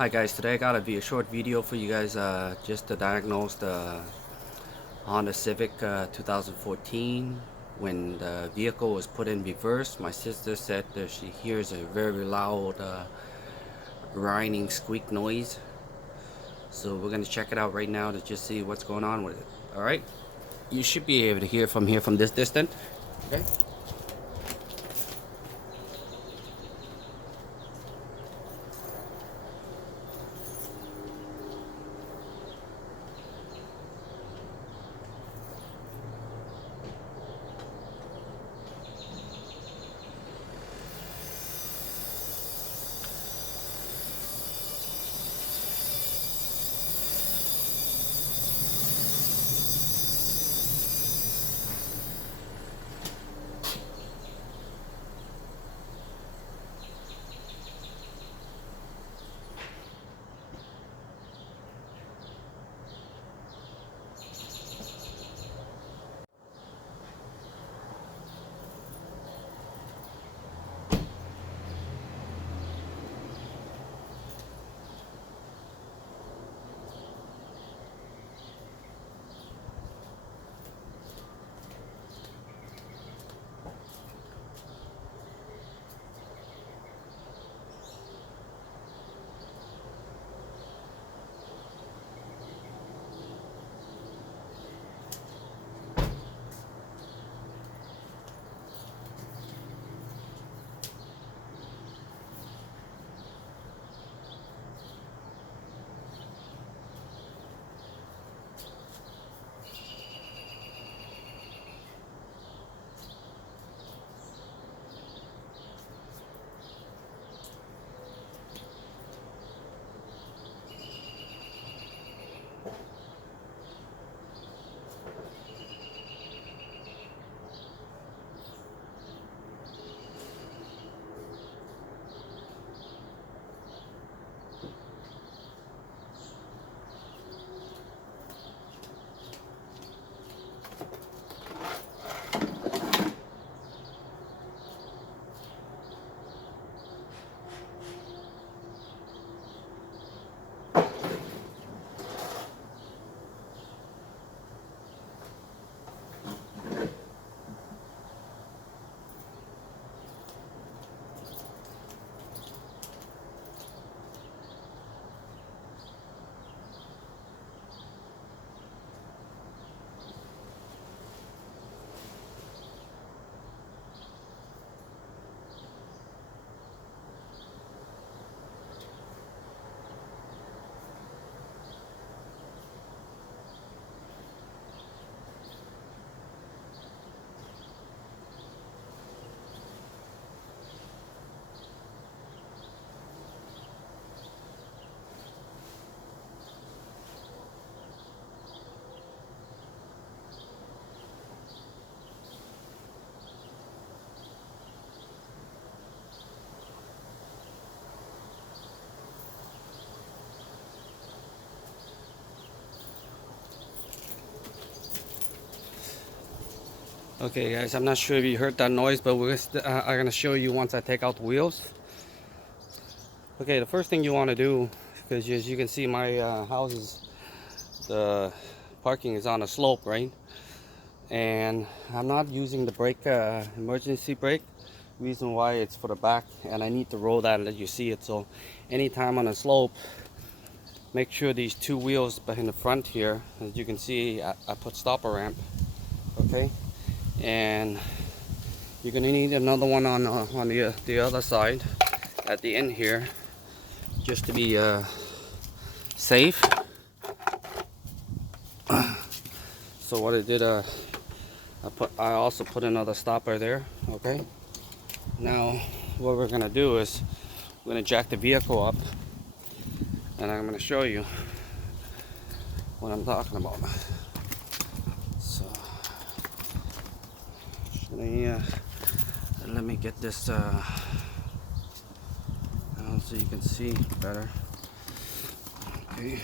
Hi guys, today I got to be a short video for you guys just to diagnose the Honda Civic 2014. When the vehicle was put in reverse, my sister said that she hears a very loud whining squeak noise. So we're going to check it out right now to just see what's going on with it. Alright, you should be able to hear from here from this distance. Okay. Okay guys, I'm not sure if you heard that noise, but I'm going to show you once I take out the wheels. Okay, the first thing you want to do, because as you can see my house is, the parking is on a slope, right? And I'm not using the brake, emergency brake. Reason why, it's for the back, and I need to roll that and let you see it. So anytime on a slope, make sure these two wheels behind the front here, as you can see, I put stopper ramp. Okay, and you're gonna need another one on the other side at the end here, just to be safe. So what I did, I also put another stopper there. Okay, now what we're gonna do is we're gonna jack the vehicle up, and I'm gonna show you what I'm talking about. So let me get this so you can see better. Okay.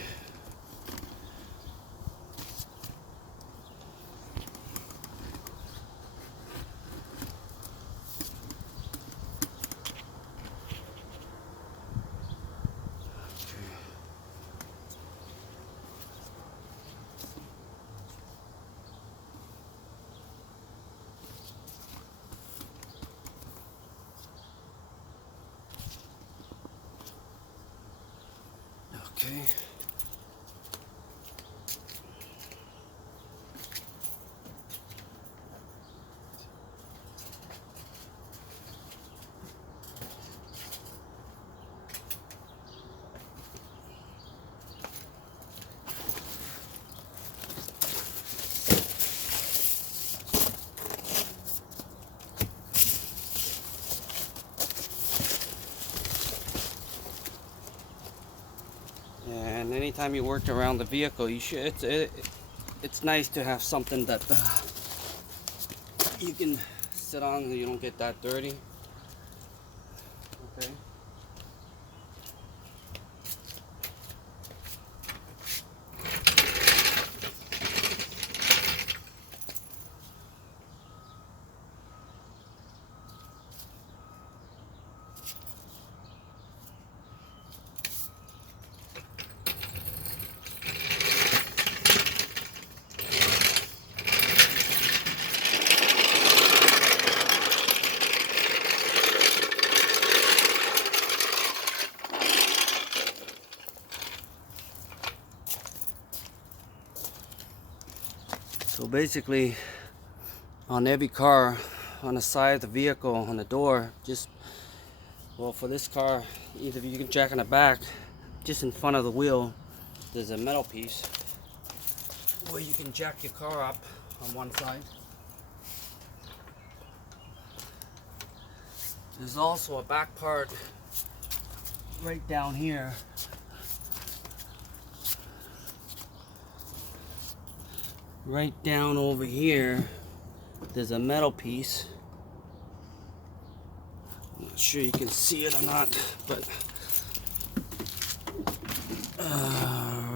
Okay. And anytime you work around the vehicle, you should. It's nice to have something that you can sit on and you don't get that dirty. Okay. So basically, on every car, on the side of the vehicle, on the door, just, well, for this car, either you can jack in the back, just in front of the wheel, there's a metal piece where you can jack your car up on one side. There's also a back part right down here. Right down over here, there's a metal piece. I'm not sure you can see it or not, but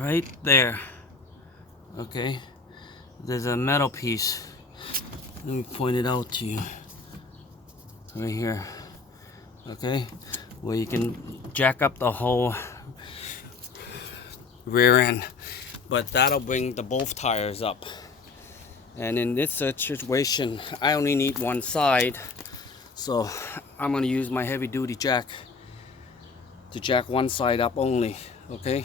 right there, okay, there's a metal piece. Let me point it out to you. Right here, okay, where you can jack up the whole rear end. But that'll bring the both tires up. And in this situation, I only need one side, so I'm gonna use my heavy duty jack to jack one side up only, okay?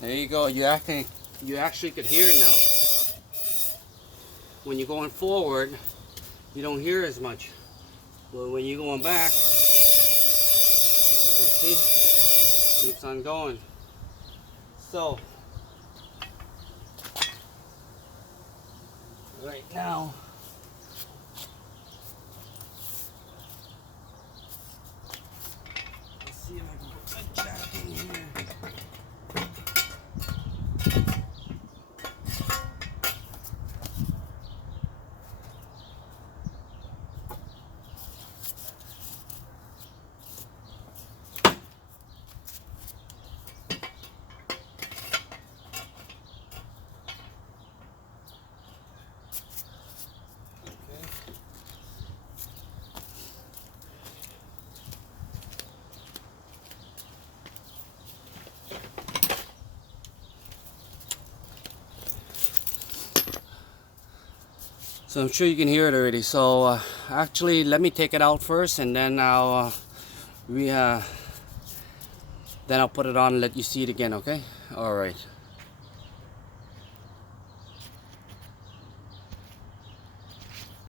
There you go. You actually could hear it now. When you're going forward, you don't hear as much. Well, when you're going back, you can see, keeps on going. So, right now, let's see if I can put my jack in here. So I'm sure you can hear it already. So actually, let me take it out first, and then I'll then I'll put it on and let you see it again. Okay? All right.